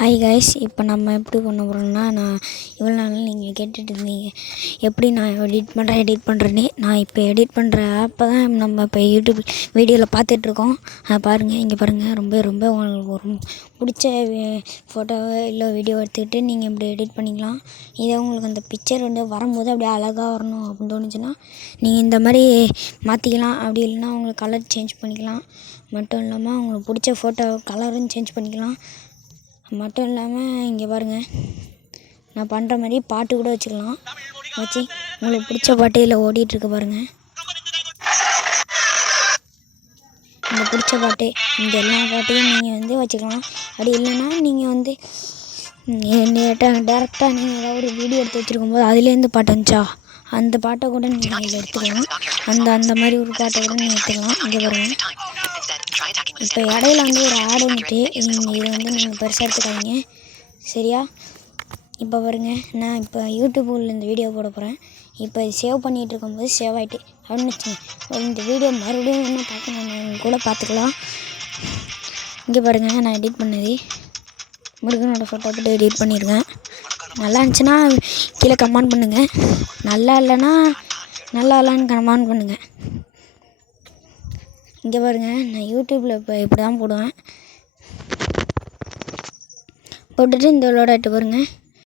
Hi guys, இப்போ நம்ம எப்படி பண்ண போகிறோம்னா, நான் இவ்வளோ நாள் நீங்கள் கேட்டுட்டு இருந்தீங்க எப்படி நான் எடிட் பண்ணுறேன்னு. நான் இப்போ எடிட் பண்ணுற ஆப்பை தான் நம்ம இப்போ யூடியூப் வீடியோவில் பார்த்துட்ருக்கோம். அதை பாருங்கள், இங்கே பாருங்கள். ரொம்ப உங்களுக்கு ஒரு பிடிச்ச ஃபோட்டோவோ இல்லை வீடியோ எடுத்துக்கிட்டு நீங்கள் இப்படி எடிட் பண்ணிக்கலாம். இதே உங்களுக்கு அந்த பிக்சர் வரும்போது அப்படியே அழகாக வரணும் அப்படின்னு தோணுச்சுன்னா நீங்கள் இந்த மாதிரி மாற்றிக்கலாம். அப்படி இல்லைன்னா உங்களுக்கு கலர் சேஞ்ச் பண்ணிக்கலாம். மட்டும் இல்லாமல் உங்களுக்கு பிடிச்ச ஃபோட்டோ கலரும் சேஞ்ச் பண்ணிக்கலாம். மட்டும் இல்லாமல் இங்கே பாருங்கள், நான் பண்ணுற மாதிரி பாட்டு கூட வச்சுக்கலாம். வச்சு உங்களுக்கு பிடிச்ச பாட்டு இதில் ஓடிட்டுருக்கு பாருங்கள். இந்த பிடிச்ச பாட்டு இந்த எல்லா பாட்டையும் நீங்கள் வச்சுக்கலாம். அப்படி இல்லைன்னா நீங்கள் டேரெக்டாக நீங்கள் ஏதாவது ஒரு வீடியோ எடுத்து வச்சுருக்கும்போது அதுலேருந்து பாட்டு வந்துச்சா அந்த பாட்டை கூட நீங்கள் இதில் எடுத்துக்கலாம். அந்த மாதிரி ஒரு பாட்டை கூட நீங்கள் எடுத்துக்கலாம். இங்கே பாருங்கள், இப்போ இடையில ஒரு ஆடு வந்துட்டு இதை நீங்கள் பெருசாக எடுத்துக்காதீங்க, சரியா? இப்போ பாருங்க, நான் இப்போ யூடியூப்பில் இந்த வீடியோ போட போகிறேன். இப்போ இது சேவ் பண்ணிகிட்டு இருக்கும்போது சேவ் ஆகிட்டு அப்படின்னு வச்சுக்கோங்க. இந்த வீடியோ மறுபடியும் என்ன பார்க்கணும் கூட பார்த்துக்கலாம். இங்கே பாருங்கள், நான் எடிட் பண்ணது முருகனோட ஃபோட்டோ போட்டு எடிட் பண்ணியிருக்கேன். நல்லா இருந்துச்சுன்னா கீழே கமெண்ட் பண்ணுங்கள். நல்லா இல்லைன்னா நல்லா இல்லைன்னு கமெண்ட் பண்ணுங்கள். இங்கே பாருங்கள், நான் யூடியூப்பில் இப்போ இப்படி தான் போடுவேன். போட்டுட்டு இந்த விளையாட்டு பாருங்கள்.